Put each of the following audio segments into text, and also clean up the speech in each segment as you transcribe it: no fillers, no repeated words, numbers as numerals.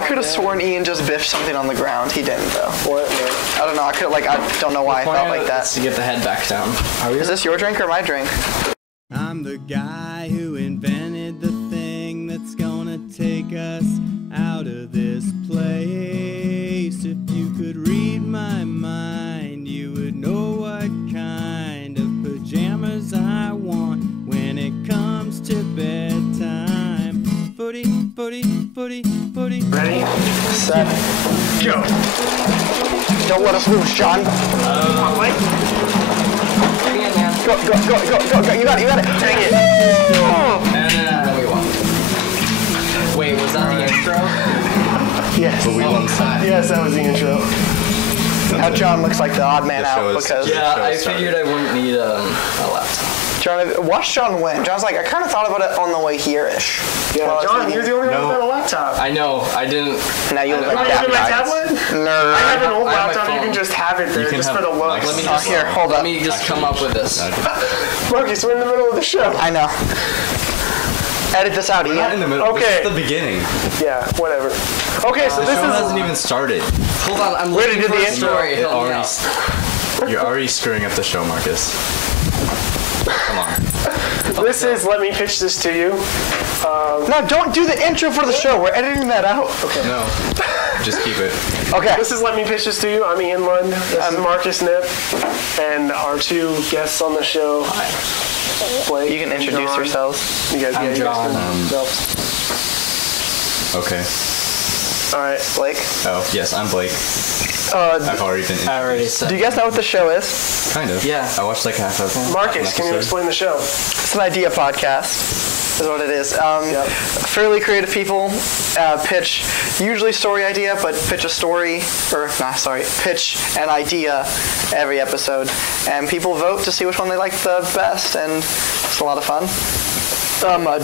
I could have sworn Ian just biffed something on the ground. He didn't though. What? I don't know. I don't know why I felt like that. To get the head back down. Is this your drink or my drink? I'm the guy who invented the thing that's gonna take us out of this place. If you could read my mind, you would know what kind of pajamas I want when it comes to bedtime. Footy, footy, footy, footy. Ready? Set. Go. Don't let us lose, John. Wait. Go. You got it. Dang it. And then we won. Wait, was that the intro? Yes. But we won. Yes, that was the intro. Now John looks like the odd man out because... Yeah, I figured I wouldn't need a laptop. John, watch John win. John's like, I kind of thought about it on the way here-ish. Yeah, John, you're the only one without a laptop. I know, I didn't... Now you look like Want to use my that. tablet? Nerd. I have an old I have my laptop. You phone. can just have it there just for the looks. Let me just, Here, hold let up. me just come up with this. Marcus, we're in the middle of the show. I know. Edit this out, We're not in Ian. the middle. Okay. This is the beginning. Yeah, whatever. Okay, so The this show is... hasn't even started. Hold on, I'm Where looking did for the a intro? story. It Help me already out. You're already screwing up the show, Marcus. Come on. This is Let Me Pitch This To You. No, don't do the intro for the show. We're editing that out. Okay. No. Just keep it. Okay. This is Let Me Pitch This To You. I'm Ian Lund. This is Marcus Nip. And our two guests on the show. Blake You can and introduce John. yourselves. You guys, I'm you guys John. can yourselves. Okay. All right. Blake. Oh, yes, I'm Blake. I've already been I already said. Do you guys know what the show is? Kind of. Yeah. I watched like half of Marcus, can you episode. explain the show? It's an idea podcast, is what it is. Fairly creative people pitch, usually story idea, but pitch a story, pitch an idea every episode. And people vote to see which one they like the best, and it's a lot of fun.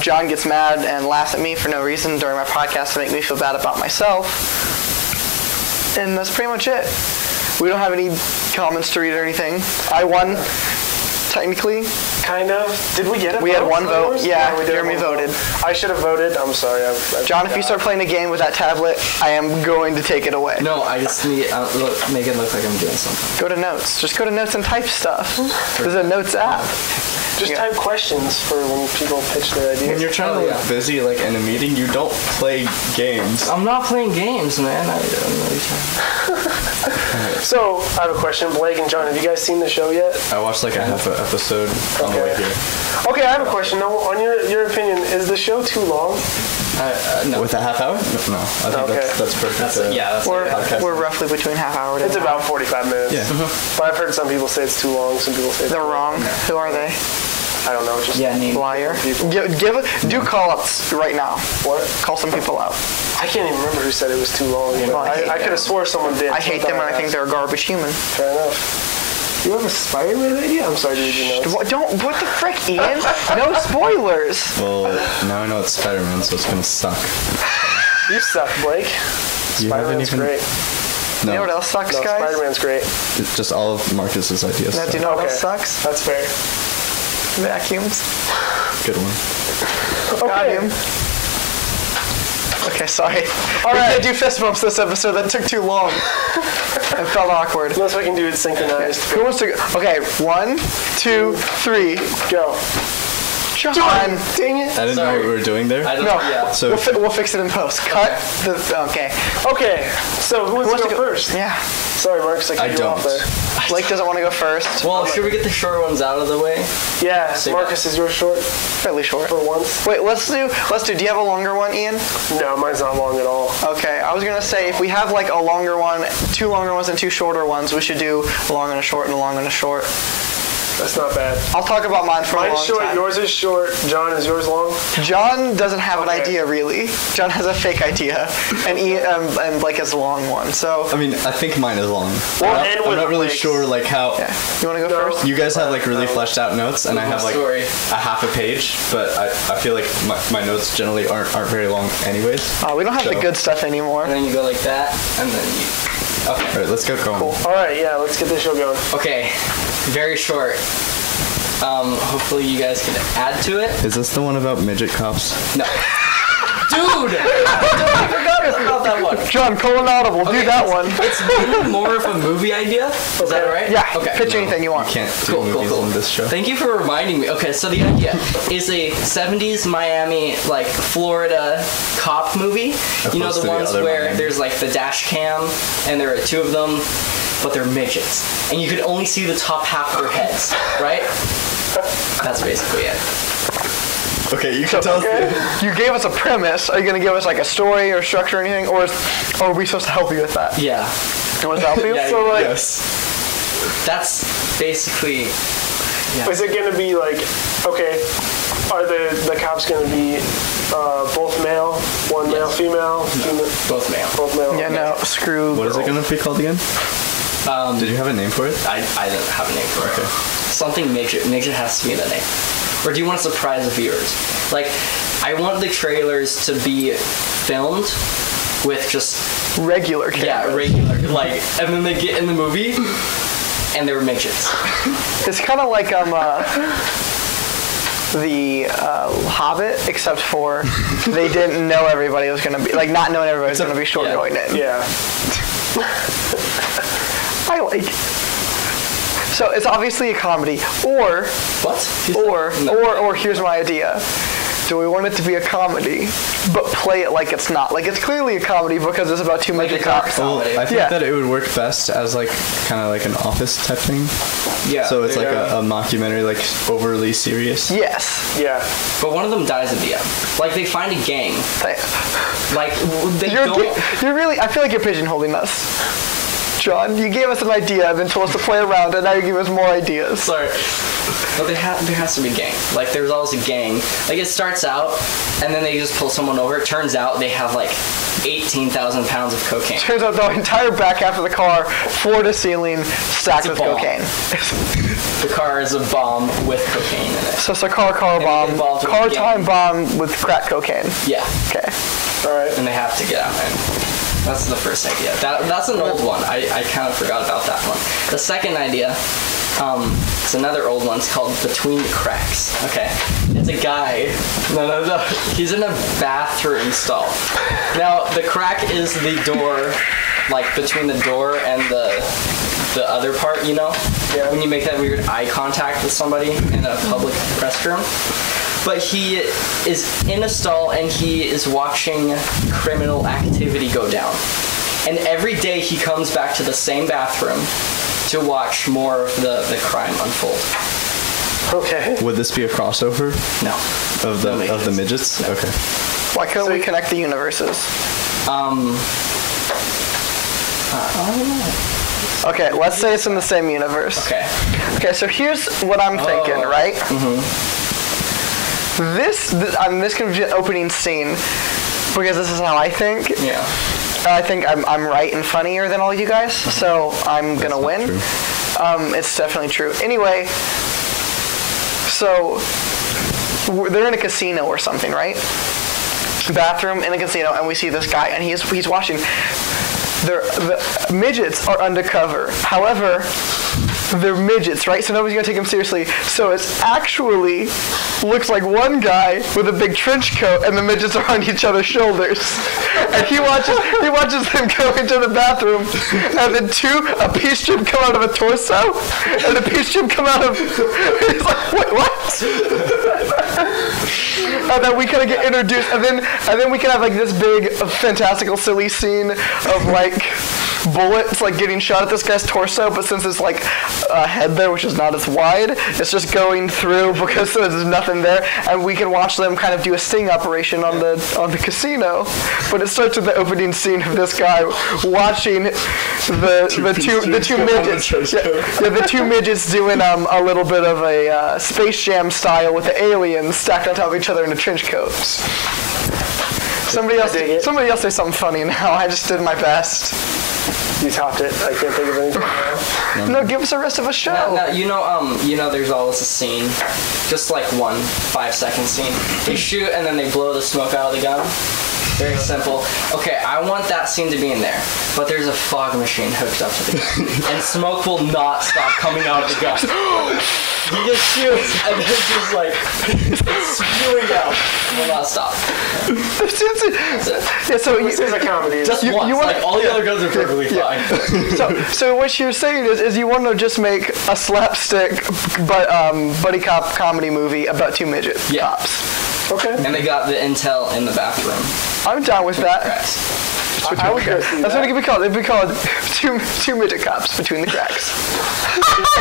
John gets mad and laughs at me for no reason during my podcast to make me feel bad about myself. And that's pretty much it. We don't have any comments to read or anything. I won, technically. Kind of. Did we get it? We had one vote. Yours? Yeah, we did. Jeremy voted. I should have voted. I'm sorry. John, if you start playing a game with that tablet, I am going to take it away. No, I just need make it look like I'm doing something. Go to notes. Just go to notes and type stuff. There's a notes app. Just type questions for when people pitch their ideas. When you're trying to look busy like in a meeting, you don't play games. I'm not playing games, man. I'm really trying. So, I have a question. Blake and John, have you guys seen the show yet? I watched like a half an episode on the way here. Okay, I have a question. No, on your opinion, is the show too long? No. With a half hour? No, I think Okay. that's perfect. That's podcast. We're roughly between half hour to It's about 45 minutes. Yeah. But I've heard some people say it's too long. Some people say it's They're wrong. Who are they? I don't know. Just name. Liar. people. Do call-ups right now. What? Call some people out. I can't even remember who said it was too long. Well, I hate I could have swore someone did. I hate them and I think they're a garbage human. Fair enough. You have a Spider-Man idea? I'm sorry, did you know? What the frick, Ian? No spoilers. Well, now I know it's Spider-Man, so it's gonna suck. You suck, Blake. You haven't Spider-Man's even. great. You know what No, else sucks, No, guys? Spider-Man's great. it's just all of Marcus's ideas. Now, do you know what else sucks? That's fair. Vacuums. Good one. Okay. Vacuum. Okay, sorry. All right. We can't do fist bumps this episode. That took too long. It felt awkward. Unless we can do it synchronized. Who wants to go? Okay, 1, 2, 3, Go. John. Dang it. I didn't know what we were doing there. I don't. No, Yeah. So we'll fix it in post. Cut the. Okay. Okay, so who wants to go first? Yeah. Sorry, Marcus, I cut you off don't. there. Blake doesn't want to go first. Well, should we get the short ones out of the way? Yeah, Say Marcus, is yours short Fairly short. for once? Wait, let's do. Do you have a longer one, Ian? No, mine's not long at all. Okay, I was gonna say if we have like a longer one, 2 longer ones and 2 shorter ones, we should do a long and a short and a long and a short. That's not bad. I'll talk about mine for a Mine's long short, time. yours is short. John, is yours long? John doesn't have an Okay. idea really. John has a fake idea, and Blake has a long one. So I mean, I think mine is long. Well, I'm end not, with I'm not really Blake's. sure like how. yeah, you want to go No. first? You guys have like really fleshed out notes, and I have like Story. a half a page, but I feel like my notes generally aren't very long anyways. We don't have the So- good stuff anymore. And then you go like that, and then you. Okay. All right, let's get going. All right, yeah, let's get this show going. Okay. Very short. Hopefully you guys can add to it. Is this the one about midget cops? No. Dude! I forgot about that one. John, call an audible. Do that one. It's really more of a movie idea. Is that right? Yeah. Okay. Pitch anything you want. You can't do movies on this show. Thank you for reminding me. Okay, so the idea is a 70s Miami, like Florida cop movie. You know, the ones where there's like the dash cam and there are two of them, but they're midgets. And you could only see the top half of their heads, right? That's basically it. Okay, you can tell us. You gave us a premise. Are you going to give us like a story or structure or anything? Or are we supposed to help you with that? Yeah. You want us to help you? Yeah, So like, Yes. That's basically... Yeah. Is it going to be like, okay, are the cops going to be both male, one male, female? Both male. Both male. yeah, no, screw. What is it going to be called again? Did you have a name for it? I didn't have a name for it. Okay. Something midget. Midget has to be in the name. Or do you want to surprise the viewers? Like, I want the trailers to be filmed with just... Regular cameras. Yeah, regular. Like, and then they get in the movie, and they're midgets. It's kind of like the Hobbit, except for they didn't know everybody was going to be... Like, not knowing everybody was going to be short going in. Yeah. I like it. So it's obviously a comedy, or here's my idea. Do we want it to be a comedy, but play it like it's not? Like it's clearly a comedy because it's about two midget cops. Well, I think that it would work best as like kind of like an Office type thing. Yeah. So it's like a mockumentary, like overly serious. Yes. Yeah. But one of them dies at the end. Like, they find a gang. Like, they don't... You're really... I feel like you're pigeonholing us. John, you gave us an idea and then told us to play around, and now you give us more ideas. Sorry. But there has to be a gang. Like, there's always a gang. Like, it starts out, and then they just pull someone over. It turns out they have, like, 18,000 pounds of cocaine. Turns out the entire back half of the car, floor to ceiling, stacked with cocaine. The car is a bomb with cocaine in it. So it's a car bomb, car time bomb with crack cocaine. Yeah. Okay. All right. And they have to get out, man. That's the first idea. That's an old one. I kind of forgot about that one. The second idea, it's another old one. It's called Between the Cracks. Okay. It's a guy. No. He's in a bathroom stall. Now, the crack is the door, like between the door and the other part, you know? Yeah. When you make that weird eye contact with somebody in a public restroom. But he is in a stall and he is watching criminal activity go down. And every day he comes back to the same bathroom to watch more of the crime unfold. Okay. Would this be a crossover? No. Of the midgets? No. Okay. Why couldn't we connect the universes? I don't know. Okay, let's say it's in the same universe. Okay. Okay, so here's what I'm thinking, right? Mm-hmm. This can be an opening scene because this is how I think. Yeah. I think I'm right and funnier than all you guys, so I'm gonna win. It's definitely true. Anyway, so they're in a casino or something, right? Bathroom in a casino, and we see this guy, and he's watching. The midgets are undercover. However, they're midgets, right? So nobody's gonna take them seriously. So it's actually looks like one guy with a big trench coat, and the midgets are on each other's shoulders. And he watches them go into the bathroom, and then a piece strip come out of a torso, and a piece strip come out of. He's like, wait, what? And then we kind of get introduced, and then we can have like this big, fantastical, silly scene of like bullets like getting shot at this guy's torso, but since it's like a head there, which is not as wide, it's just going through because there's nothing there, and we can watch them kind of do a sting operation on the casino. But it starts with the opening scene of this guy watching the two midgets, the two midgets doing a little bit of a Space Jam style with the aliens stacked on top of each other in the trench coats. Somebody else say something funny now. I just did my best. You topped it. I can't think of anything now. No, give us the rest of a show. No, you know, there's always a scene, just like one 5-second scene. They shoot and then they blow the smoke out of the gun. Very simple. Okay, I want that scene to be in there, but there's a fog machine hooked up to the gun, and smoke will not stop coming out of the gun. He just shoots, and then it's just like, it's spewing out. Will not stop. Yeah, so This is a comedy. Just once. you wanna- like, all the other guns are perfectly fine. So what you're saying is you want to just make a slapstick buddy cop comedy movie about two midget cops. Okay. And they got the intel in the bathroom. I'm down with that. Cracks. I would go see That's that. what it could be called. It'd be called two midget cops between the cracks.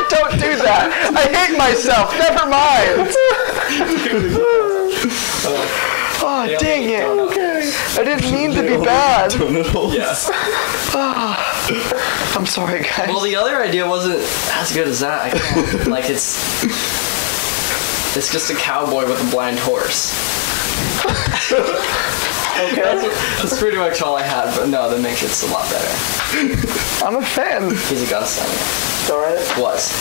Don't do that. I hate myself. Never mind. Oh, dang it. Okay. I didn't mean to be bad. Yes. I'm sorry, guys. Well, the other idea wasn't as good as that. I can't. Like, it's just a cowboy with a blind horse. Okay. That's pretty much all I had, but no, that makes it a lot better. I'm a fan. He's a gunslinger. All right. Was.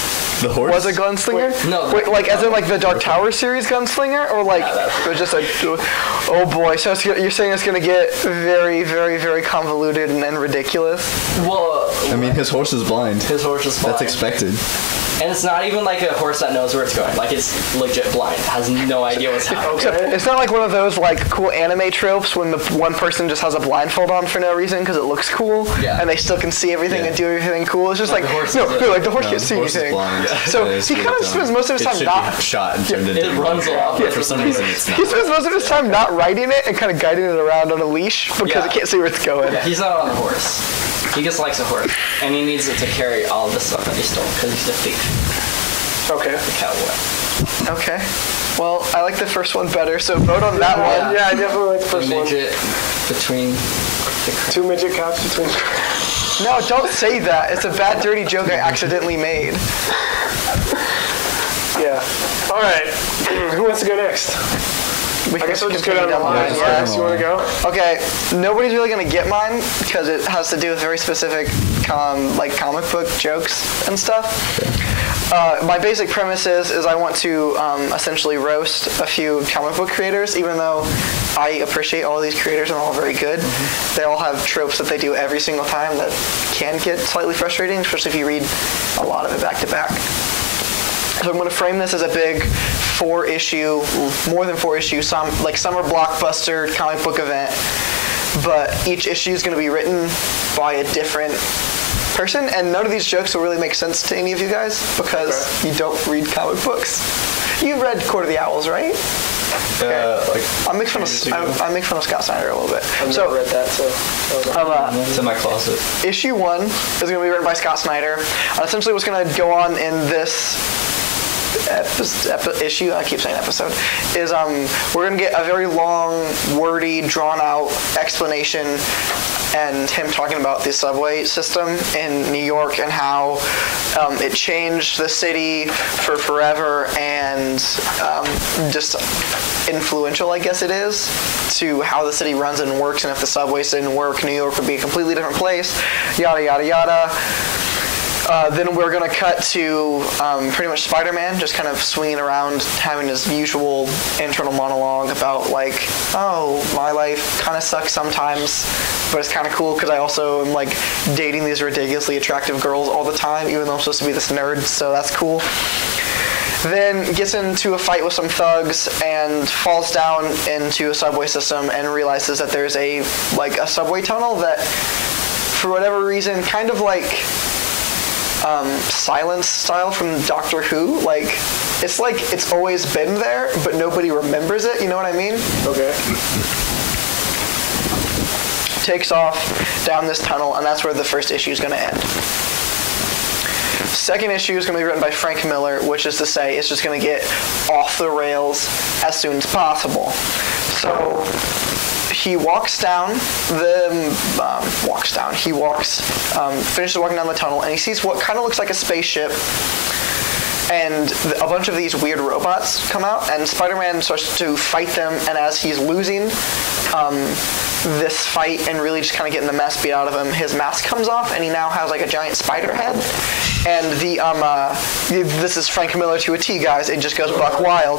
The horse? Was a gunslinger? No. Wait, like as in like the Dark Tower series gunslinger, or like it was just like, oh boy. So you're saying it's gonna get very, very, very convoluted and ridiculous? Well, I mean, his horse is blind. his horse is blind. That's expected. And it's not even like a horse that knows where it's going. Like, it's legit blind. Has no idea what's happening. So it's not like one of those like cool anime tropes when the one person just has a blindfold on for no reason because it looks cool, Yeah. and they still can see everything Yeah. and do everything cool. It's just Like like, the horse no, is no, like the horse can't the see horse is anything. blind. So That is he really kind of dumb. spends most of his time It should not. be shot and turned into It runs a lot. Yeah, for some reason it's not. He spends most of his time not riding it and kind of guiding it around on a leash because Yeah. it can't see where it's going. Yeah, he's not on the horse. He just likes a horse. And he needs it to carry all the stuff that he stole because he's a thief. Okay. The cowboy. Okay. Well, I like the first one better, so vote on that one. Yeah, I definitely like the The first one. midget between the cracks. Two midget cops between. No, don't say that. It's a bad, dirty joke I accidentally made. Yeah. All right. Who wants to go next? We I guess we'll just go continue down the line. just go Yeah. down the You want to go? Okay, nobody's really gonna get mine because it has to do with very specific, like comic book jokes and stuff. My basic premise is I want to essentially roast a few comic book creators, even though I appreciate all of these creators and they're all very good. They all have tropes that they do every single time that can get slightly frustrating, especially if you read a lot of it back to back. So I'm going to frame this as a big 4-issue, more than 4-issue, summer blockbuster comic book event. But each issue is going to be written by a different person, and none of these jokes will really make sense to any of you guys because you don't read comic books. You read Court of the Owls, right? Like, I make fun of Scott Snyder a little bit. I've So never read that, so. it's in my closet. issue 1 is going to be written by Scott Snyder. Essentially what's going to go on in this issue, I keep saying episode, is we're going to get a very long, wordy, drawn-out explanation and him talking about the subway system in New York and how it changed the city for forever and just influential, I guess it is, to how the city runs and works, and if the subways didn't work, New York would be a completely different place, yada, yada, yada. Then we're going to cut to pretty much Spider-Man just kind of swinging around, having his usual internal monologue about like, oh, my life kind of sucks sometimes, but it's kind of cool because I also am like dating these ridiculously attractive girls all the time, even though I'm supposed to be this nerd, so that's cool. Then gets into a fight with some thugs and falls down into a subway system and realizes that there's a subway tunnel that, for whatever reason, kind of like Silence style from Doctor Who. Like it's always been there, but nobody remembers it. You know what I mean? Okay. Takes off down this tunnel, and that's where the first issue is going to end. Second issue is going to be written by Frank Miller, which is to say it's just going to get off the rails as soon as possible. So he walks down finishes walking down the tunnel, and he sees what kind of looks like a spaceship, and a bunch of these weird robots come out, and Spider-Man starts to fight them, and as he's losing this fight and really just kind of getting the mess beat out of him, his mask comes off, and he now has like a giant spider head, and this is Frank Miller to a T, guys, it just goes buck wild.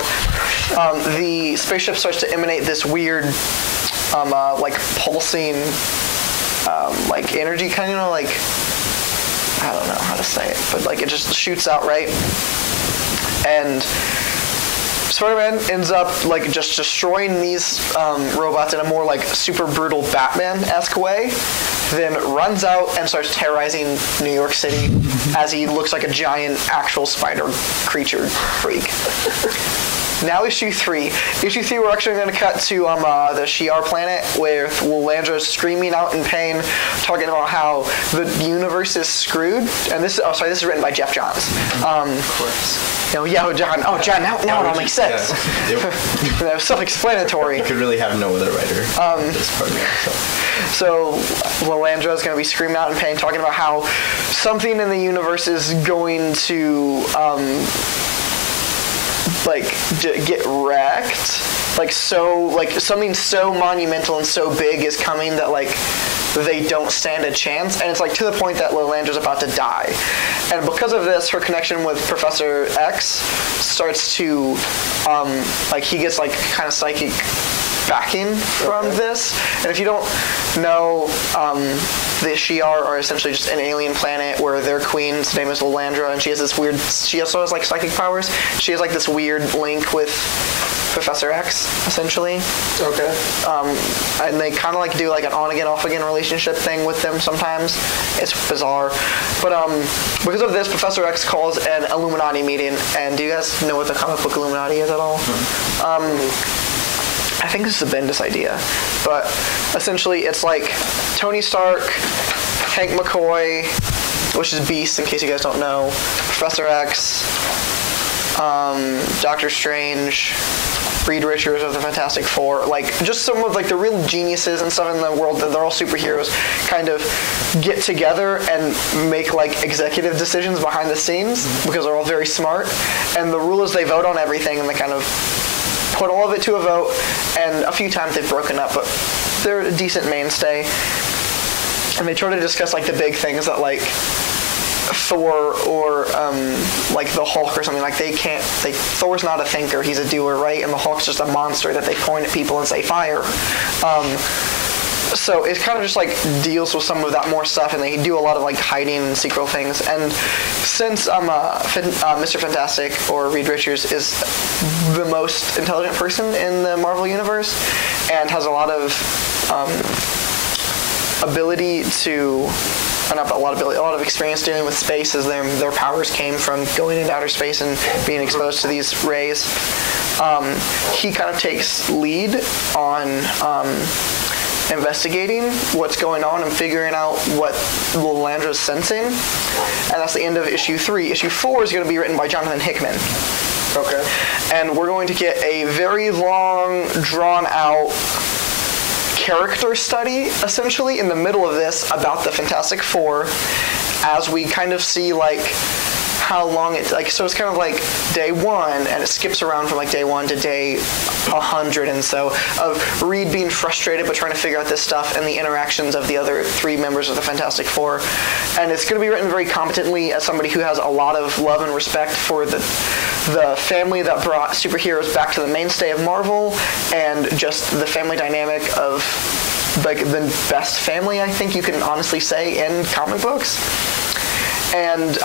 The spaceship starts to emanate this weird like pulsing, like energy, kind of like, I don't know how to say it, but like it just shoots out, right? And Spider-Man ends up like just destroying these robots in a more like super brutal Batman-esque way, then runs out and starts terrorizing New York City as he looks like a giant actual spider creature freak. Now issue 3. Issue 3, we're actually going to cut to the Shi'ar planet where Lilandra is screaming out in pain, talking about how the universe is screwed. And this is written by Jeff Johns. Of course. John. Now it all makes sense. Yeah. That was self-explanatory. You could really have no other writer. This part of it, So Lilandra is going to be screaming out in pain, talking about how something in the universe is going to get wrecked. Like something so monumental and so big is coming that like they don't stand a chance, and it's like to the point that Lilandra's about to die. And because of this, her connection with Professor X starts to he gets like kind of psychic backing from this. And if you don't know, the Shi'ar are essentially just an alien planet where their queen's name is Lilandra, and she also has like psychic powers. She has like this weird link with Professor X, essentially. Okay. And they kind of like do like an on-again, off-again relationship thing with them sometimes. It's bizarre. But because of this, Professor X calls an Illuminati meeting. And do you guys know what the comic book Illuminati is at all? I think this is a Bendis idea. But essentially, it's like Tony Stark, Hank McCoy, which is Beast, in case you guys don't know, Professor X, Doctor Strange, Reed Richards of the Fantastic Four, like just some of like the real geniuses and stuff in the world that they're all superheroes, kind of get together and make like executive decisions behind the scenes because they're all very smart. And the rule is they vote on everything, and they kind of put all of it to a vote. And a few times they've broken up, but they're a decent mainstay. And they try to discuss like the big things that like Thor or like the Hulk or something, like Thor's not a thinker, he's a doer, right? And the Hulk's just a monster that they point at people and say fire. So it kind of just like deals with some of that more stuff, and they do a lot of like hiding and secret things. And since Mr. Fantastic or Reed Richards is the most intelligent person in the Marvel universe and has a lot of a lot of experience dealing with space, as their powers came from going into outer space and being exposed to these rays. He kind of takes lead on investigating what's going on and figuring out what Lilandra's sensing. And that's the end of issue 3. Issue 4 is going to be written by Jonathan Hickman. Okay. And we're going to get a very long, drawn-out character study, essentially, in the middle of this about the Fantastic Four, as we kind of see, like, how long it, like, so it's kind of like day 1, and it skips around from, like, day 1 to day 100 and so, of Reed being frustrated but trying to figure out this stuff, and the interactions of the other 3 members of the Fantastic Four. And it's going to be written very competently as somebody who has a lot of love and respect for the family that brought superheroes back to the mainstay of Marvel, and just the family dynamic of like the best family, I think you can honestly say, in comic books. And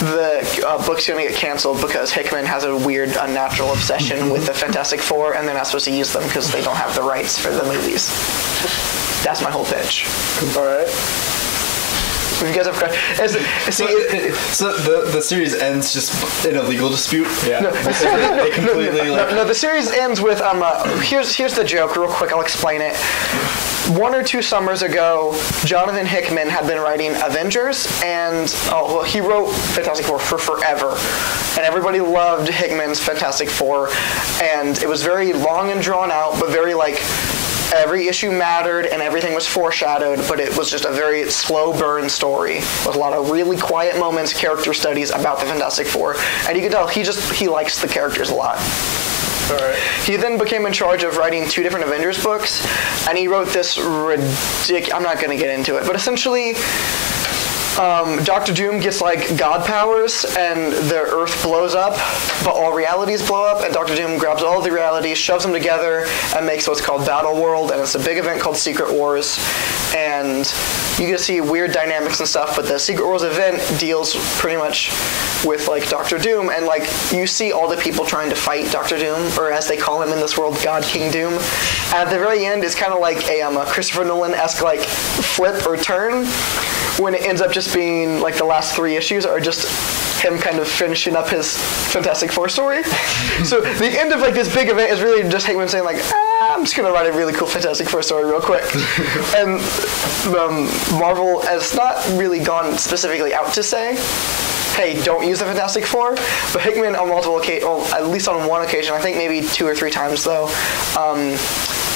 the book's going to get canceled because Hickman has a weird, unnatural obsession with the Fantastic Four, and they're not supposed to use them because they don't have the rights for the movies. That's my whole pitch. All right. If you guys have questions, so the series ends just in a legal dispute. Yeah. No, they completely no, the series ends with here's the joke, real quick. I'll explain it. 1 or 2 summers ago, Jonathan Hickman had been writing Avengers, and he wrote Fantastic Four for forever, and everybody loved Hickman's Fantastic Four, and it was very long and drawn out, but very like every issue mattered and everything was foreshadowed, but it was just a very slow burn story with a lot of really quiet moments, character studies about the Fantastic Four, and you can tell he likes the characters a lot. All right. He then became in charge of writing 2 different Avengers books, and he wrote this ridiculous, I'm not going to get into it, but essentially Dr. Doom gets like god powers, and the Earth blows up, but all realities blow up, and Dr. Doom grabs all the realities, shoves them together, and makes what's called Battle World, and it's a big event called Secret Wars, and you get to see weird dynamics and stuff, but the Secret Wars event deals pretty much with like Dr. Doom, and like you see all the people trying to fight Dr. Doom, or as they call him in this world, God King Doom. And at the very end, it's kind of like a Christopher Nolan-esque like flip or turn, when it ends up just being like the last 3 issues are just him kind of finishing up his Fantastic Four story. So the end of like this big event is really just Hickman saying like, I'm just gonna write a really cool Fantastic Four story real quick. And Marvel has not really gone specifically out to say, hey, don't use the Fantastic Four, but Hickman on multiple occasions, well, at least on one occasion, I think maybe 2 or 3 times though,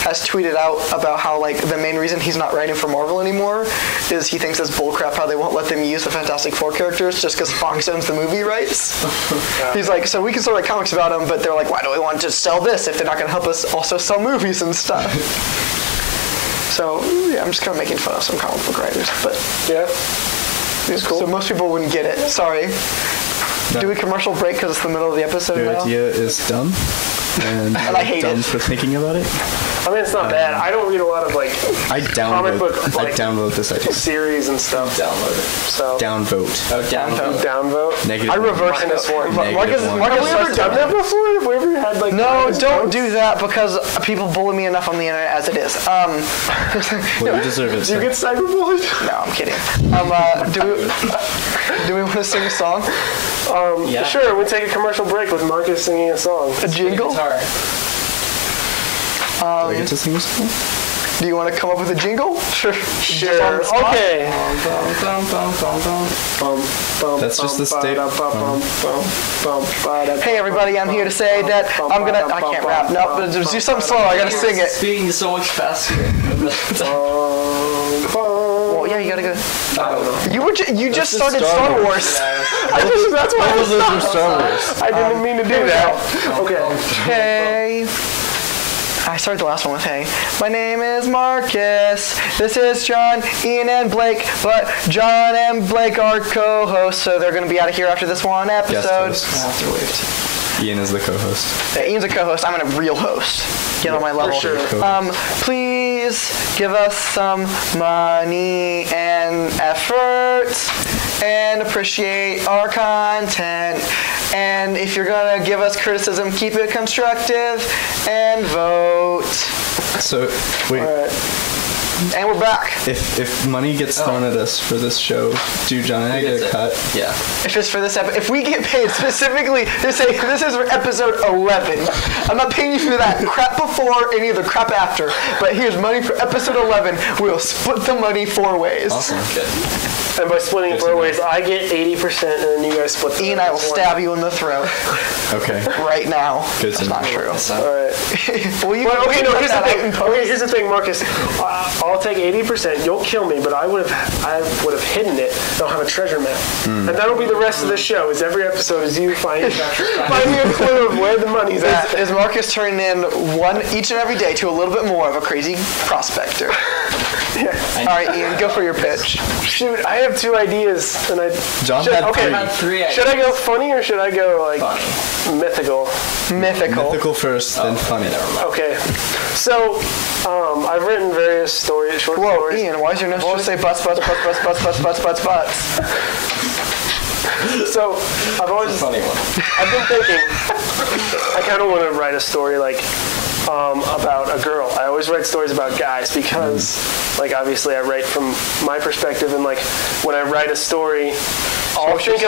has tweeted out about how like the main reason he's not writing for Marvel anymore is he thinks it's bullcrap how they won't let them use the Fantastic Four characters just because Fox owns the movie rights. He's like, so we can still write comics about them, but they're like, why do we want to sell this if they're not going to help us also sell movies and stuff? So yeah, I'm just kind of making fun of some comic book writers, but Yeah. It's cool. so most people wouldn't get it. Sorry. Do we commercial break because it's the middle of the episode Your now? idea is dumb, and And I hate dumb it. for thinking about it. I mean, it's not bad. I don't read a lot of like I comic book like downvote this idea. series and stuff. Download it. So Downvote. Oh, download. Downvote. Negative. I reversed Minus it. one. Marcus Negative one. Marcus Have we ever starts done it. that before? Have we ever had like? No, minus don't votes? do that because people bully me enough on the internet as it is. Well, you deserve it. Do you get cyberbullied? No, I'm kidding. Do we want to sing a song? Yeah. Sure. We take a commercial break with Marcus singing a song. A jingle? Guitar. Do I get to sing this song? Do you want to come up with a jingle? Sure. Sure. Okay. That's just the state. Hey everybody, I'm here to say that I can't rap. No, but just do something slow. I gotta sing it. Speaking so much faster. Well, yeah, you gotta go. I don't know. You just started Star Wars. That's why Those are Star Wars. I didn't mean to do that. Okay. Hey. I started the last one with hey. My name is Marcus. This is John, Ian, and Blake. But John and Blake are co-hosts, so they're going to be out of here after this one episode. Guest host. Ian is the co-host. Ian's a co-host. I'm a real host. Get on my level. sure. Please give us some money and effort and appreciate our content. And if you're gonna give us criticism, keep it constructive and vote. So, wait. All right. And we're back. If money gets thrown at us for this show, do John and I get a cut? Yeah. If it's for this episode, if we get paid specifically to say this is for episode 11, I'm not paying you for that crap before any of the crap after, but here's money for episode 11. We'll split the money 4 ways. Awesome. Good. And by splitting it 4 ways, I get 80%, and then you guys split the Ian, I will stab you in the throat Okay. right now. Good to That's not know. true. All right. Well, you Well, okay, no. cut Here's the that out thing. in post. Okay, here's the thing, Marcus. I'll take 80%. You'll kill me, but I would have hidden it. I'll have a treasure map, and that'll be the rest of the show. Is every episode is you finding a clue of where the money's at. Is Marcus turning in one each and every day to a little bit more of a crazy prospector? All right, Ian, go for your pitch. Shoot, I have 2 ideas, and John had okay. three. I had 3 ideas. Should I go funny or should I go like Funny. mythical? Mythical. Mythical first, then funny. Okay, so I've written various short Whoa, stories. Ian, why is your nose just say butts? So I've always Funny one. I've been thinking I kind of want to write a story like about a girl. I always write stories about guys because, like, obviously I write from my perspective, and like when I write a story, I'll think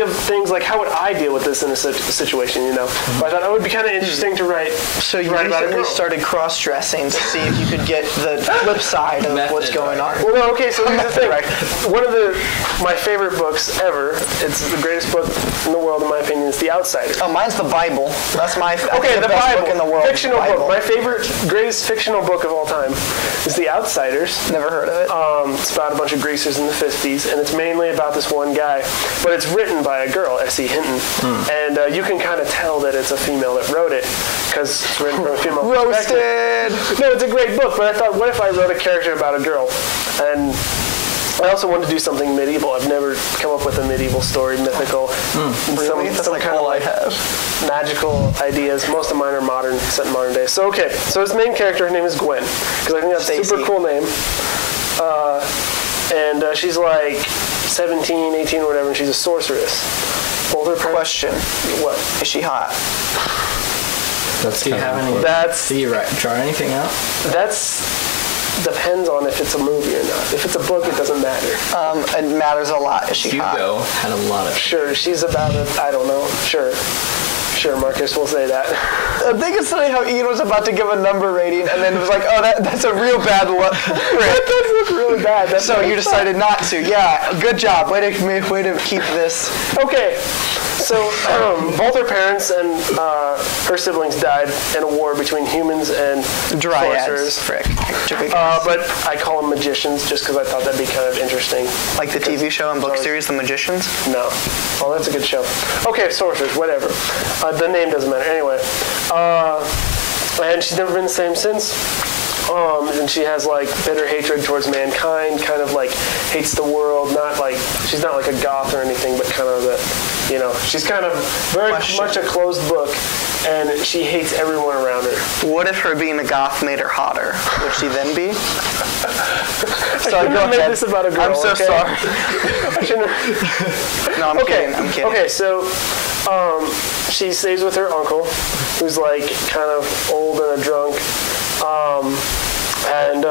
of things like how would I deal with this in a situation, you know? But I thought it would be kind of interesting to write. So you write about a recently girl. started cross-dressing to see if you could get the flip side of Method, what's going on. Well, no, okay, so here's the thing. One of my favorite books ever, it's the greatest book in the world, in my opinion, is The Outsider. Oh, mine's the Bible. That's my Okay, the best Bible, book in the world. fictional Bible. book. My favorite, greatest fictional book of all time is The Outsiders. Never heard of it. It's about a bunch of greasers in the 50s, and it's mainly about this one guy. But it's written by a girl, S.E. Hinton, and you can kind of tell that it's a female that wrote it because it's written from a female perspective. Roasted. No, it's a great book, but I thought, what if I wrote a character about a girl? And I also want to do something medieval. I've never come up with a medieval story, mythical. Really? That's like kind all of I have. magical ideas. Most of mine are modern, set in modern day. So so his main character, her name is Gwen, because I think that's a super cool name. And she's like 17, 18, or whatever, and she's a sorceress. Older Question. What? Is she hot? That's Do you have any? That's Do you draw anything out? depends on if it's a movie or not. If it's a book, it doesn't matter. It matters a lot. Is she hot? Hugo had a lot of. Sure, she's about I don't know. Sure, Marcus, we'll say that. I think it's funny how Ian was about to give a number rating, and then it was like, oh, that's a real bad look. That does look really bad. So you decided not to. Yeah, good job. Way to keep this. Okay, so both her parents and her siblings died in a war between humans and Dryads. sorcerers. Frick. But I call them magicians just because I thought that'd be kind of interesting. Like the TV show and book series, The Magicians? No. Oh, that's a good show. Okay, sorcerers, whatever. The name doesn't matter. Anyway, and she's never been the same since. And she has like bitter hatred towards mankind, kind of like hates the world, she's not like a goth or anything, but kind of she's kind of very much a closed book, and she hates everyone around her. What if her being a goth made her hotter? Would she then be? Sorry, go ahead. This about a girl, I'm so sorry. No, I'm kidding. I'm kidding. Okay, so she stays with her uncle, who's like kind of old and a drunk, and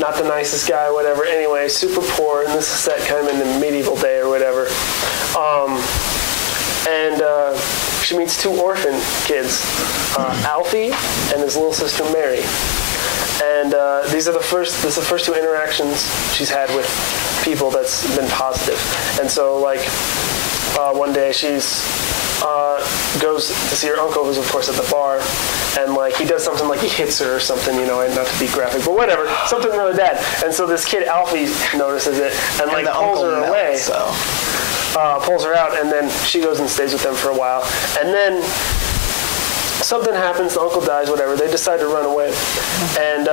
not the nicest guy, whatever. Anyway, super poor, and this is set kind of in the medieval day or whatever. And she meets two orphan kids, Alfie and his little sister Mary. And this is the first two interactions she's had with people that's been positive. And so, like, one day she's goes to see her uncle, who's of course at the bar, and like he does something like he hits her or something, not to be graphic, but whatever, something really bad. And so this kid Alfie notices it and like pulls her away. Pulls her out, and then she goes and stays with them for a while. And then something happens, the uncle dies, whatever. They decide to run away. And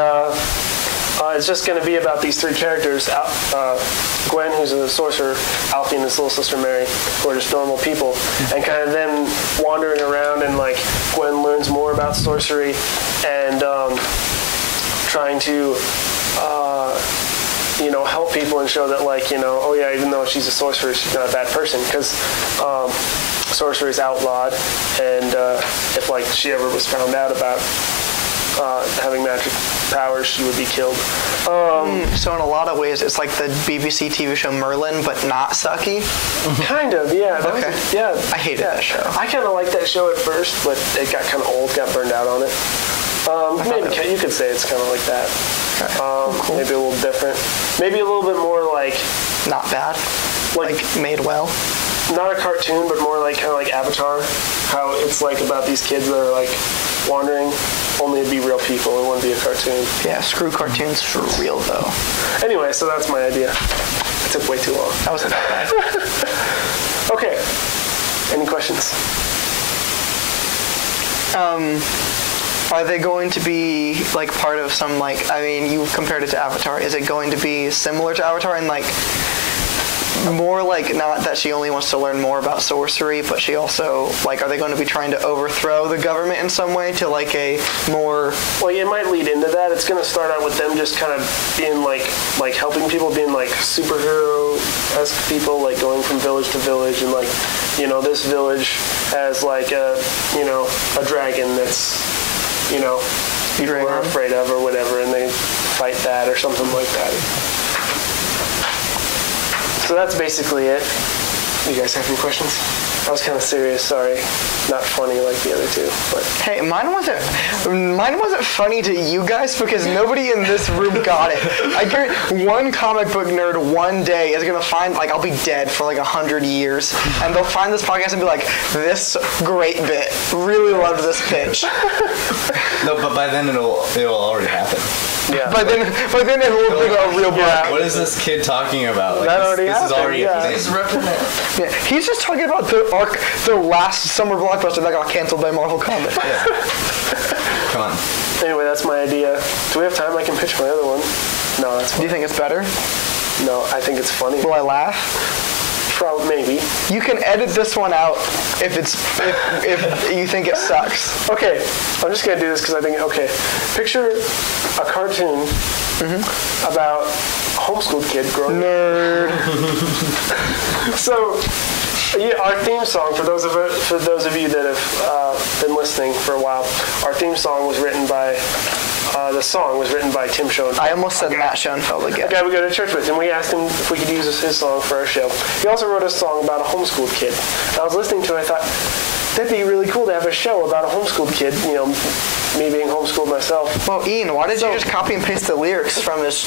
it's just going to be about these three characters, Gwen, who's a sorcerer, Alfie and his little sister Mary, who are just normal people, and kind of them wandering around, and like Gwen learns more about sorcery and trying to help people and show that, like, oh yeah, even though she's a sorcerer, she's not a bad person, because sorcery is outlawed, and if like she ever was found out about having magic powers, she would be killed. So in a lot of ways, it's like the BBC TV show Merlin, but not sucky? Kind of, yeah. Okay. I hated that show. I kind of liked that show at first, but it got kind of old, got burned out on it. Maybe you could say it's kind of like that. Okay. Cool. Maybe a little different. Maybe a little bit more like... Not bad? Like made well? Not a cartoon, but more like kind of like Avatar. How it's like about these kids that are like wandering. Only it'd be real people. It wouldn't be a cartoon. Yeah, screw cartoons for real though. Anyway, so that's my idea. It took way too long. That wasn't that bad. Okay. Any questions? Are they going to be like part of some you compared it to Avatar? Is it going to be similar to Avatar and like more like not that she only wants to learn more about sorcery, but she also like are they going to be trying to overthrow the government in some way to like a more? Well, it might lead into that. It's going to start out with them just kind of being like helping people, being like superhero-esque people, like going from village to village, and like this village has like a dragon that's people are afraid of or whatever, and they fight that or something like that. So that's basically it. You guys have any questions? I was kind of serious, sorry. Not funny like the other two, but... Hey, mine wasn't funny to you guys because nobody in this room got it. I guarantee one comic book nerd one day is gonna find, like, I'll be dead for like 100 years, and they'll find this podcast and be like, this great bit. Really loved this pitch. No, but by then it'll already happen. Yeah. But then it will be a real book. What is this kid talking about? Like, that already this happened. is already a thing. He's ripping it. Yeah, he's just talking about the last summer blockbuster that got canceled by Marvel Comics. Yeah. Come on. Anyway, that's my idea. Do we have time? I can pitch my other one. No, that's Do fine. you think it's better? No, I think it's funny. Will I laugh? Probably, maybe. You can edit this one out if you think it sucks. Okay, I'm just gonna do this because I think, okay, picture a cartoon about a homeschooled kid growing up. Nerd. So, yeah, our theme song, for those of you that have been listening for a while, our theme song was written by, Tim Schoenfeld. I almost said Matt Schoenfeld again. The guy we go to church with, and we asked him if we could use his song for our show. He also wrote a song about a homeschooled kid. And I was listening to it, I thought, that'd be really cool to have a show about a homeschooled kid, you know, me being homeschooled myself. Well, Ian, why did you just copy and paste the lyrics from his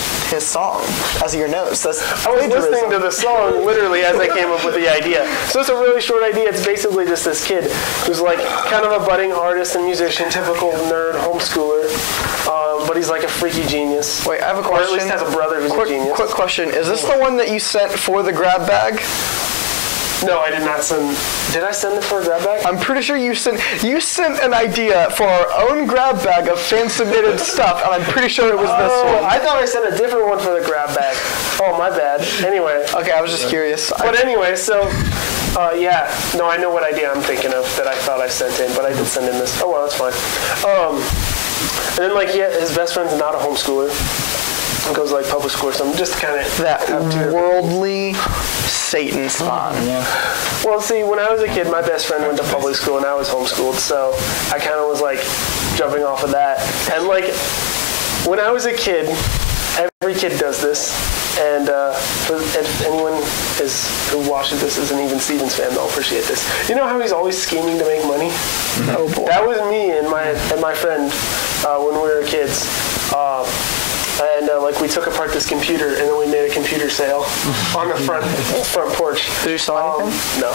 song as your notes? That's I was listening to the song literally as I came up with the idea. So it's a really short idea. It's basically just this kid who's like kind of a budding artist and musician, typical nerd homeschooler, but he's like a freaky genius. Wait, I have a question. Or at least has a brother who's a genius. Quick question. Is this the one that you sent for the grab bag? No, I did not send. Did I send it for a grab bag? I'm pretty sure you sent an idea for our own grab bag of fan-submitted stuff, and I'm pretty sure it was this one. I thought I sent a different one for the grab bag. Oh, my bad. Anyway. Okay, I was just curious. But anyway, so, yeah. No, I know what idea I'm thinking of that I thought I sent in, but I did send in this. Oh, well, that's fine. And then, like, yeah, his best friend's not a homeschooler. He goes, like, public school or something. Just kind of... That worldly Satan spawn. Yeah. Well, see, when I was a kid, my best friend went to public school and I was homeschooled, so I kind of was, like, jumping off of that. And, like, when I was a kid, every kid does this, and if anyone who watches this is an Even Stevens fan, they'll appreciate this. You know how he's always scheming to make money? Oh, boy. That was me and my friend when we were kids. Like we took apart this computer and then we made a computer sale on the front porch. Did you sell anything? No.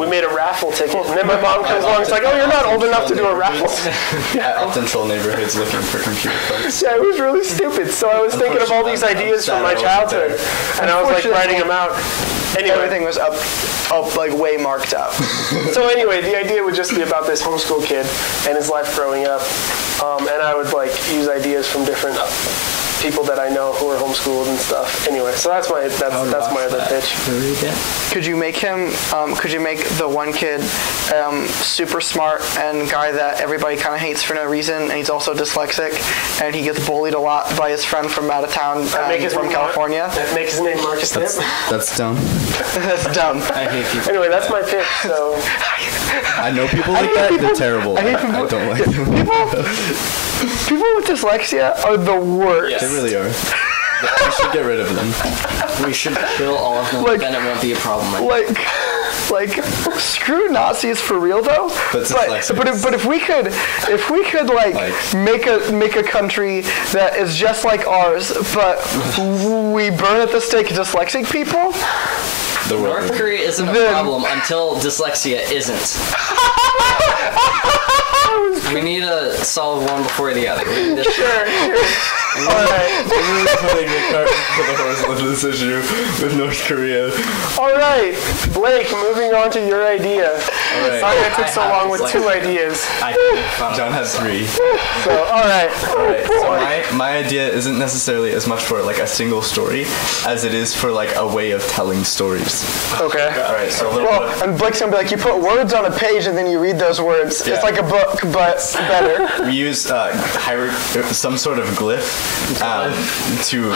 We made a raffle ticket, and then my mom comes along and is like, "Oh, you're not old enough to do a raffle." I often troll neighborhoods looking for computer parts. Yeah, it was really stupid. So I was thinking of all these ideas from my childhood, and I was like writing them out. Anyway. Everything was up, like way marked up. So anyway, the idea would just be about this homeschool kid and his life growing up, and I would like use ideas from different people that I know who are homeschooled and stuff. Anyway, so that's my other pitch. Could you make him? Could you make the one kid super smart and guy that everybody kind of hates for no reason, and he's also dyslexic, and he gets bullied a lot by his friend from out of town from California? Make his name Marcus. That's dumb. That's dumb. I hate people. Anyway, that's my pitch. So I know people like that. They're terrible. I don't like them. People with dyslexia are the worst. They really are. We should get rid of them. We should kill all of them, Like- then it won't be a problem. Right? Like, screw Nazis for real though. But if we could make a country that is just like ours, but we burn at the stake dyslexic people. North Korea isn't a problem until dyslexia isn't. We need to solve one before the other. sure. All right. We're really putting the cart before the horse with this issue with North Korea. All right, Blake. Moving on to your idea. All right. Sorry I took so long with 2 ideas. John has 3. So all right. So my idea isn't necessarily as much for like a single story as it is for like a way of telling stories. Okay. All right. So a little bit. And Blake's gonna be like, you put words on a page and then you read those words. Yeah. It's like a book, but better. We use some sort of glyph to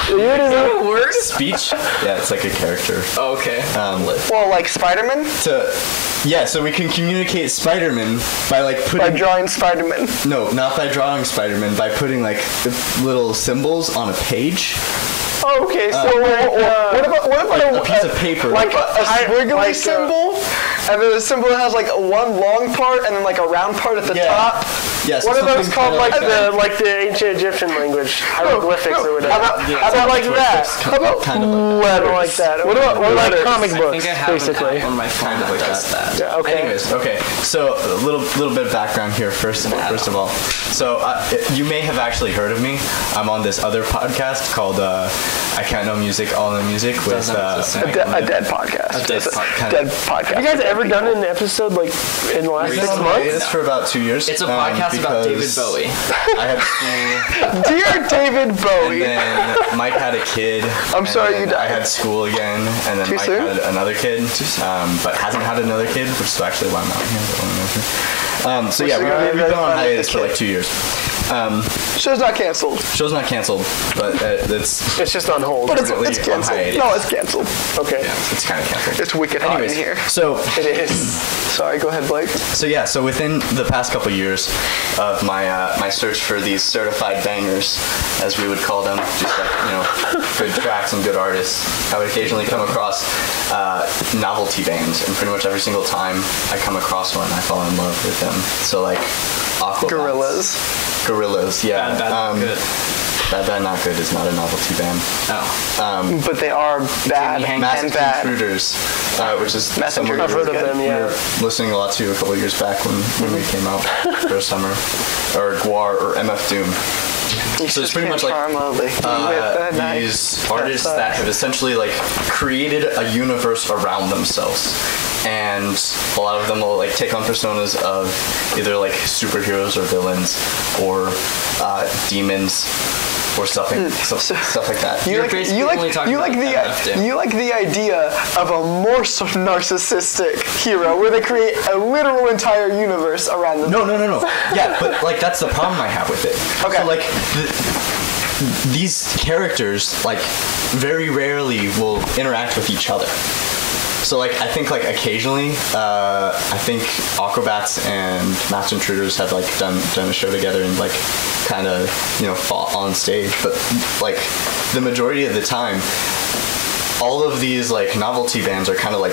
speech. Yeah, it's like a character. Oh, okay. Well, like Spider-Man? So we can communicate Spider-Man by like putting... By drawing Spider-Man. No, not by drawing Spider-Man, by putting like little symbols on a page. Oh, okay. So what about a piece of paper. Like a squiggly symbol? And then the symbol has like one long part and then like a round part at the top. Yes. What are those called? Like that. the ancient Egyptian language, hieroglyphics or whatever. How about like that? How about letter like that? What about comic books? I think I have basically an app on my phone Kind of like that. Yeah, okay. Anyways, okay. So a little bit of background here first of all. So you may have actually heard of me. I'm on this other podcast called I Can't Know Music, All Know Music with a dead podcast. Dead podcast. Have you guys ever done an episode like in the last 6 months? It's for about 2 years. It's a podcast about David because Bowie. I had school. Dear David Bowie. And then Mike had a kid. I'm sorry and you then I died. had school again, and then Too Mike soon? had another kid, but hasn't had another kid, which is actually why I'm out here. So yeah, we've been on hiatus for like 2 years. Show's not canceled. Show's not canceled, but it's It's just on hold. But it's Currently on canceled. hiatus. No, it's canceled. Okay. it's kind of canceled. It's wicked hot in Anyways, here. so It is. Sorry, go ahead, Blake. So within the past couple years of my search for these certified bangers, as we would call them, just like good tracks and good artists, I would occasionally come across novelty bands, and pretty much every single time I come across one, I fall in love with them. So like Aquabats. Gorillas, yeah. Bad, good. Bad, Not Good is not a novelty band. Oh. But they are bad Hank Masked and bad. Intruders, which is Masked someone Intruders. I've heard of them, yeah. we were listening a lot to a couple years back when we came out for a summer, or Guar or MF Doom. So it's pretty much like these artists that have essentially like created a universe around themselves, and a lot of them will like take on personas of either like superheroes or villains or demons or stuff like that. You You're like basically you only like talking you like about MF the Doom. you like the idea of a more narcissistic hero where they create a literal entire universe around them. No. Yeah, but like that's the problem I have with it. Okay. So like these characters like very rarely will interact with each other. So like I think like occasionally, I think Aquabats and Masked Intruders have like done a show together and like kind of fought on stage, but like the majority of the time, all of these like novelty bands are kind of like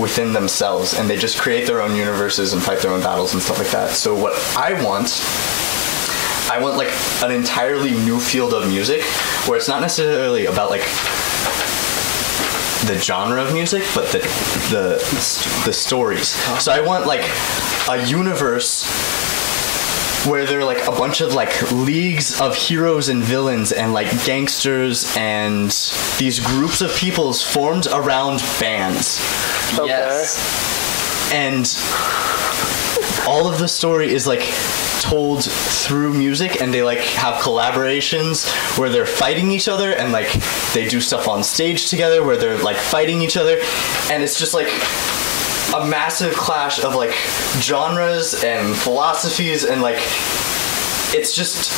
within themselves, and they just create their own universes and fight their own battles and stuff like that. So what I want like an entirely new field of music where it's not necessarily about like the genre of music, but the stories. So I want like a universe where there are like a bunch of like leagues of heroes and villains and like gangsters and these groups of peoples formed around bands. Okay. Yes. And all of the story is like told through music, and they like have collaborations where they're fighting each other, and like they do stuff on stage together where they're like fighting each other, and it's just like a massive clash of like genres and philosophies, and like it's just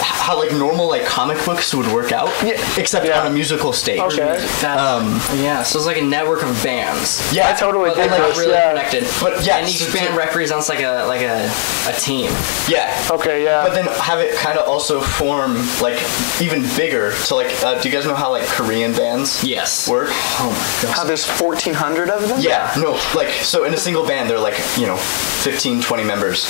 how like normal like comic books would work out, except on a musical stage. Okay. Yeah, so it's like a network of bands. Yeah, I totally But dig they're not this. really Yeah. connected. But yeah, and each so band represents like a team. Yeah. Okay, yeah. But then have it kind of also form like even bigger. So like, do you guys know how like Korean bands Yes. work? Oh my How gosh. there's 1,400 of them? Yeah, no, like, so in a single band, they're like, 15, 20 members.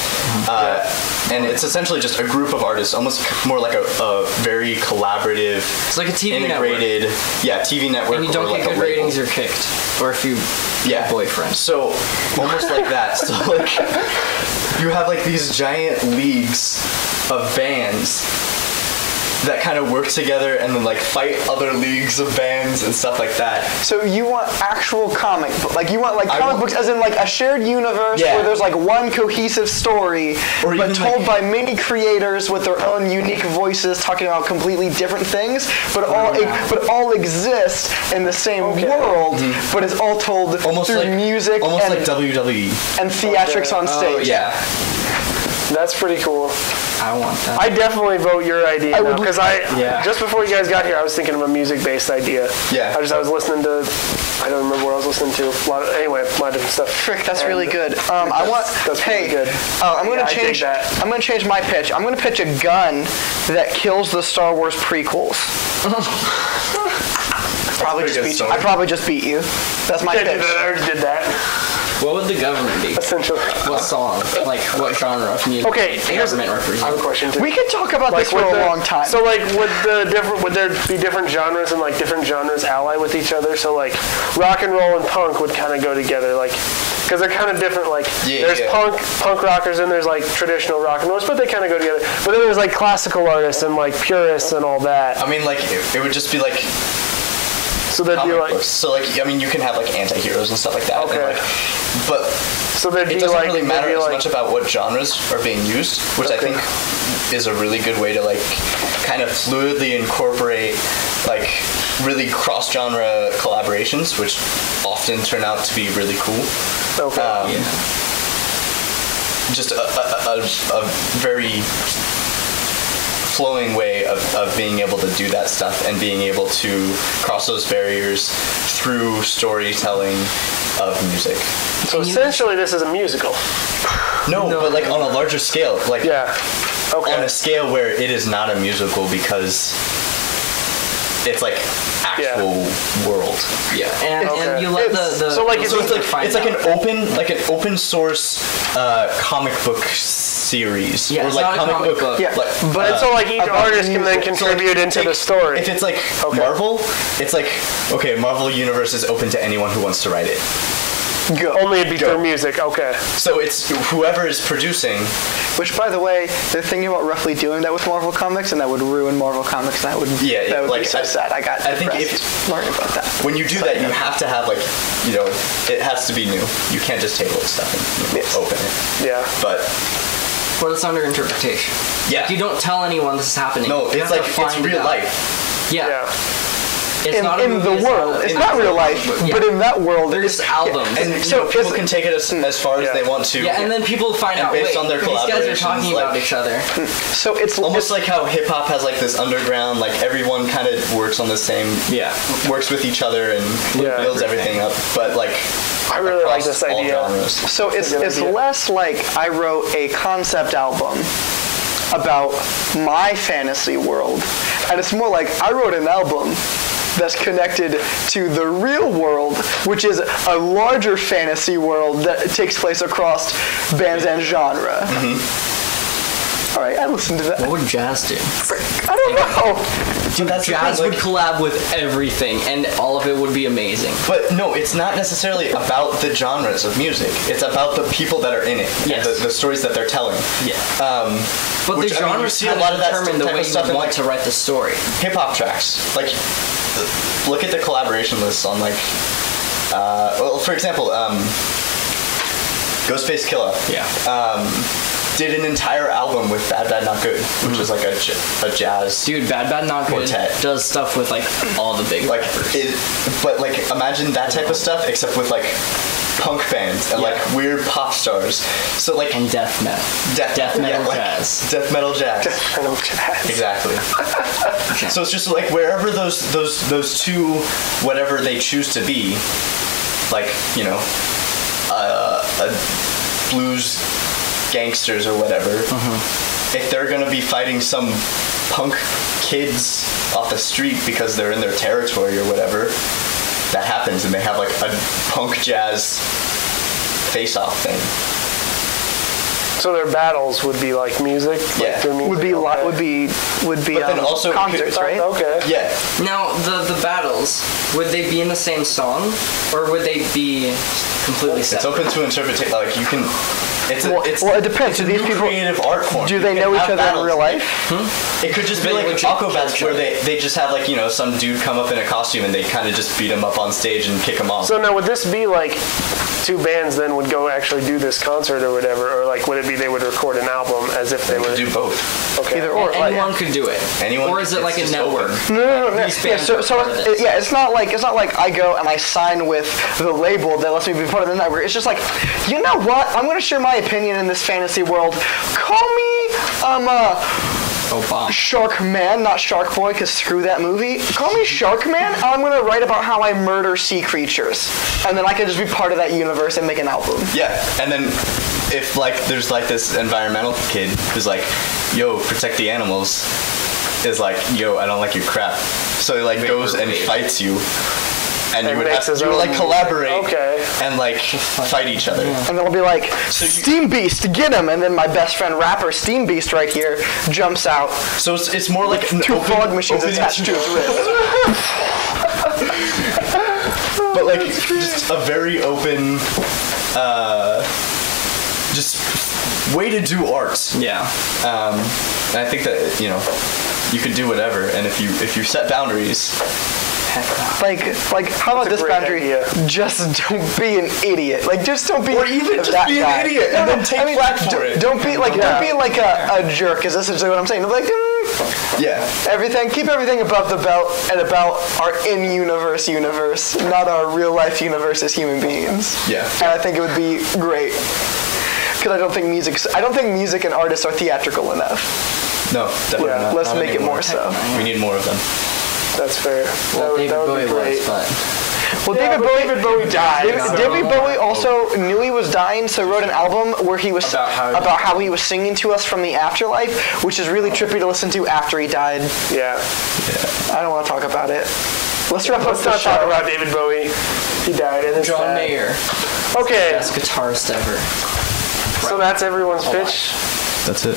And it's essentially just a group of artists, almost more like a very collaborative, It's like a TV integrated, TV network. And you don't or like get a good label. ratings, you're kicked. Or if you Yeah. boyfriend. So almost like that. So like you have like these giant leagues of bands that kind of work together and then like fight other leagues of bands and stuff like that. So you want actual comic book, like you want like I comic want- books as in like a shared universe Yeah. where there's like one cohesive story, Or but even, told like- by many creators with their own unique voices talking about completely different things, but all exist in the same world, but it's all told Almost through like music almost and, like WWE. and theatrics on stage. Yeah. That's pretty cool. I want that. I definitely vote your idea would- because just before you guys got here, I was thinking of a music-based idea. Yeah. I was listening to, I don't remember what I was listening to. A lot of different stuff. Frick, that's And really good. I want. that's hey, really good. I'm gonna Yeah, I dig change. that. I'm gonna change my pitch. I'm gonna pitch a gun that kills the Star Wars prequels. I probably just beat you. That's my I did pitch. that. I already did that. What would the government be? Essentially. What song? Like what genre of music? Okay, the here's government I have a represents? question too. We could talk about this for a long time. So like, would there be different genres and like different genres ally with each other? So like, rock and roll and punk would kind of go together, like, because they're kind of different. Like, there's punk rockers and there's like traditional rock and rollers, but they kind of go together. But then there's like classical artists and like purists and all that. I mean, like, it would just be like So there'd be comic like, books. So like, I mean, you can have like anti-heroes and stuff like that. Okay. And, like, but So there'd it be doesn't like really matter there'd be as like, much about what genres are being used, which I Okay. think is a really good way to like kind of fluidly incorporate like really cross-genre collaborations, which often turn out to be really cool. Okay. Just a very flowing way of being able to do that stuff and being able to cross those barriers through storytelling of music. So essentially, this is a musical. No, but like on a larger scale, like Yeah. Okay. on a scale where it is not a musical because it's like actual world. Yeah, and Okay. you let It's- the so, like, the it's listener It's find like out. an open source comic book series. Yeah, or it's like not a comic book. Yeah, But it's all like each about artist can then music. contribute into the story. If it's like Marvel, it's like okay, Marvel Universe is open to anyone who wants to write it. Go. Only it'd be Go. through music. Okay. So it's whoever is producing. Which, by the way, they're thinking about roughly doing that with Marvel Comics, and that would ruin Marvel Comics. And that would Yeah, be like, so sad. I got I think depressed learning about that. When you do that, you have to have like, you know, it has to be new. You can't just table stuff and Yes. open it. Yeah. But But it's under interpretation. yeah, Like, you don't tell anyone this is happening. no, You it's have to like it's find it real out. life. Yeah. Yeah. It's not a In movie, the it's world, not a- it's not real life, Yeah. but in that world, There's it's albums. And So so people it's- can take it as far Yeah. as they want to. Yeah, and then people find And out, based wait, on their these guys are collaborations, talking like- about each other. So it's Almost like how hip hop has like this underground, like everyone kind of works on the same, Yeah. works with each other and Yeah. builds everything up. But like, I really like across this all idea. genres. So it's good idea. less like I wrote a concept album about my fantasy world, and it's more like I wrote an album that's connected to the real world, which is a larger fantasy world that takes place across bands and genre. All right, I listened to that. What would jazz do? I don't know. Dude, that's the Jazz thing, would like- collab with everything, and all of it would be amazing. But no, it's not necessarily about the genres of music. It's about the people that are in it, Yes. and the stories that they're telling. Yeah. But Which, the I mean, you genres see a kind lot of of that determine the type way of stuff you in, want like- to write the story. Hip hop tracks, like look at the collaboration lists on like, well, for example, Ghostface Killah. Yeah. Did an entire album with Bad Bad Not Good, which is like a jazz. Dude, Bad Bad Not Good Quartet. does stuff with like all the big Like rappers. but like imagine that type of stuff except with like punk bands and Yeah. like weird pop stars. So like and death metal. Death metal like, jazz. Death metal jazz. I know jazz. Exactly. So it's just like wherever those two, whatever they choose to be, like, you know, a blues gangsters or whatever, if they're gonna be fighting some punk kids off the street because they're in their territory or whatever, that happens, and they have like a punk jazz face-off thing. So their battles would be like music. Yeah. Like their music. Would be okay. would be But then also it could- concerts, right? Okay. Yeah. Now, the battles, would they be in the same song, or would they be completely It's separate? open to interpretation. Like you can. Well, it depends. It's a Do these new people- creative art form. Do You they can know each have other in battles. real life? It could just be They like would just Aquabats kill where each they just have like, you know, some dude come up in a costume and they kind of just beat him up on stage and kick him off. So now would this be like two bands then would go actually do this concert or whatever, or like would it be they would record an album as if they They were could do both. okay? Either or. Anyone could do it. Anyone- Or is it it's like a just network? open. No. These Yeah, bands so, are so part of this. yeah, it's not like I go and I sign with the label that lets me be part of the network. It's just like, you know what? I'm gonna share my opinion in this fantasy world. Call me Obama. Shark Man, not Shark Boy, because screw that movie. Call me Shark Man, and I'm gonna write about how I murder sea creatures, and then I can just be part of that universe and make an album. Yeah, and then if like there's like this environmental kid who's like, yo, protect the animals, is like, yo, I don't like your crap. So he like goes and fights you. And you And would makes have his to like own- collaborate Okay. and like fight each other. And then I'll be like, Steam Beast, get him! And then my best friend rapper, Steam Beast, right here, jumps out. So it's more like an Two open- fog machines open attached to his wrist. but like just a very open, just way to do art. Yeah. And I think that, you know, you can do whatever, and if you set boundaries, Like, how about That's this a great boundary? idea. Just don't be an idiot. Like, just don't be. Or even just that be an guy. idiot and then take flack for it. Don't be like, Yeah. don't be like a jerk. Is essentially what I'm saying. Like, Yeah. keep everything above the belt and about our in-universe universe, not our real-life universe as human beings. Yeah. And I think it would be great. Because I don't think music and artists are theatrical enough. No, definitely Yeah, not. Let's Not make it anymore. more so. We need more of them. That's fair. Well, David that would Bowie be great. was, but Well, Yeah, but David Bowie died. David Bowie also knew he was dying, so wrote an album where he was About how he was singing to us from the afterlife, which is really trippy to listen to after he died. Yeah. I don't want to talk about it. Let's wrap up Let's the not talk show. about David Bowie. He died and it's John sad. Mayer, Okay, best guitarist ever. so that's everyone's pitch. That's it.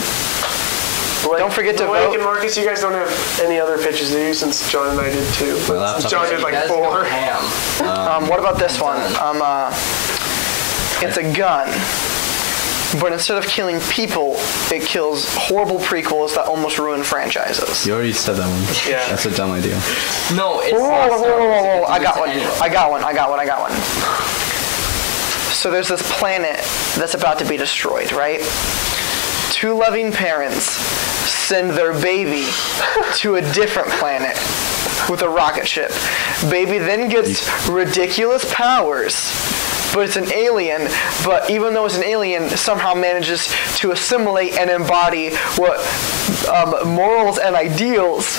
Blake, Don't forget to Blake vote. and Marcus, you guys don't have any other pitches, do you? Since John and I did two. My laptop John is- did You like guys go 4. ham. What about this one? It's a gun. But instead of killing people, it kills horrible prequels that almost ruin franchises. You already said that one. Yeah. That's a dumb idea. No, it's Whoa, not whoa, Star whoa, Wars. whoa, whoa. You can I do got it to one. anyone. I got one. So there's this planet that's about to be destroyed, right? Two loving parents send their baby to a different planet with a rocket ship. Baby then gets ridiculous powers, but it's an alien. But even though it's an alien, somehow manages to assimilate and embody what morals and ideals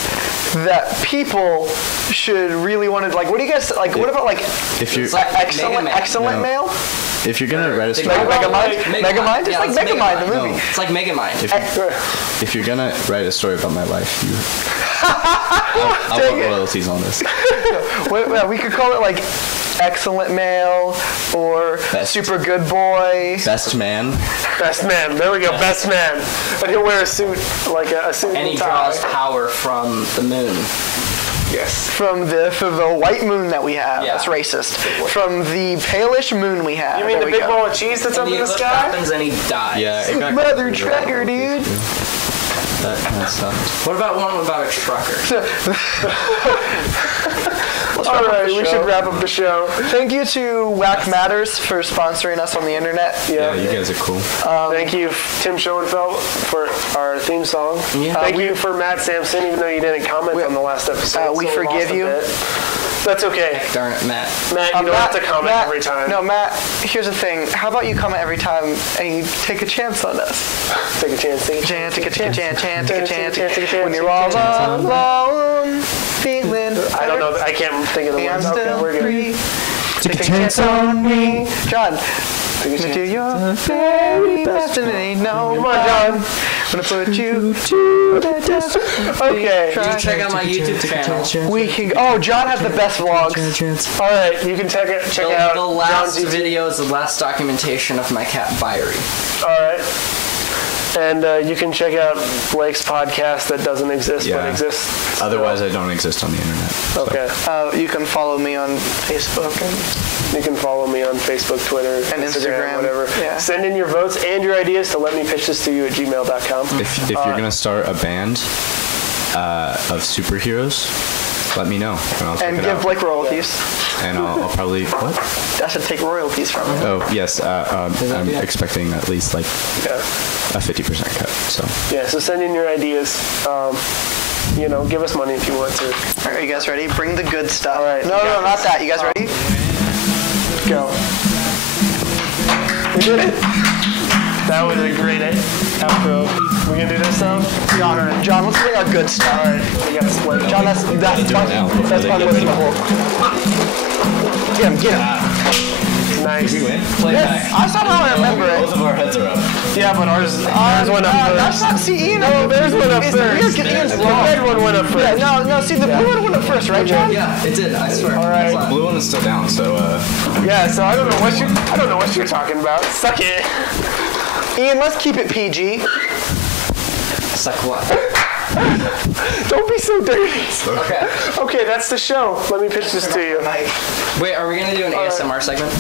that people should really want to, like. What do you guys like? What about like If you're It's like excellent Mega Man. excellent No. male? if you're gonna write a story, Megamind? Megamind? It's Yeah, like Megamind, the movie. It's like Megamind. if you're gonna write a story about my life, I'll Dang put it. royalties on this. We could call it like excellent male or Best. super good boy. Best man. Best man. There we go. Best man. And he'll wear a suit, like a suit And he and tie. draws power from the moon. Yes. From the white moon that we have. Yeah. That's racist. From the palish moon we have. You mean There the we big go. ball of cheese that's up And in the the eclipse sky? happens and he dies. Yeah, it got Mother trucker, dude. That kind of sucked. What about one about a trucker? All right, the we show. should wrap up the show. Thank you to Whack Matters for sponsoring us on the internet. Yeah, you guys are cool. Thank you, Tim Schoenfeld, for our theme song. Yeah. Thank you for Matt Sampson, even though you didn't comment on the last episode. we so forgive lost a you. bit. That's okay. Darn it, Matt. Matt, you don't have to comment Matt, every time. No, Matt, here's the thing. How about you comment every time and you take a chance on us? Take a chance. Take a chance. Take a chance, take a chance, take a chance. Take a chance, When take you're a all chance. alone, feeling I don't know. I can't think of the I'm words. Okay, still we're good. free. Take a chance on me. John, Take a do chance. your very best and it ain't no Come on, John. gonna put you to the test. Okay. You can check out my YouTube channel. We can. Oh, John has the best vlogs. All right, you can check out The last John's YouTube. video is the last documentation of my cat Byrie. All right. And you can check out Blake's podcast that doesn't exist but Yeah. exists. Otherwise, I don't exist on the internet. So. Okay. You can follow me on Facebook and You can follow me on Facebook, Twitter, And Instagram, whatever. yeah. Send in your votes and your ideas to letmepitchthistoyou@gmail.com. If you're gonna start a band of superheroes, let me know and I'll check and it give out. Blake royalties. And I'll probably what? I should take royalties from him. Oh yes, I'm expecting at least like Yeah. a 50% cut. So Yeah, so send in your ideas. Give us money if you want to. All right, are you guys ready? Bring the good stuff. All right, No, we no, got not this. that. You guys ready? Go. We did it. That was a great outro. We gonna do this now? John, let's bring our good stuff. All right, we gotta split. John, that's do it now before that's they fun get with me. the whole. Get him. Nice. Play back. I somehow remember it. both of our heads are up. Yeah, but ours went up That's first. not, see, Ian. No, theirs went up it's weird first. 'cause Ian's The wrong. red one went up first. Yeah, no, see, the blue one went up first, right, John? Yeah, it did. I swear. All right. Hold on. Blue one is still down, so Yeah, so I don't know what you're talking about. Suck it. Ian, let's keep it PG. Suck what? Don't be so dirty. Okay. Okay, that's the show. Let me pitch this to you. Wait, are we gonna do an ASMR segment?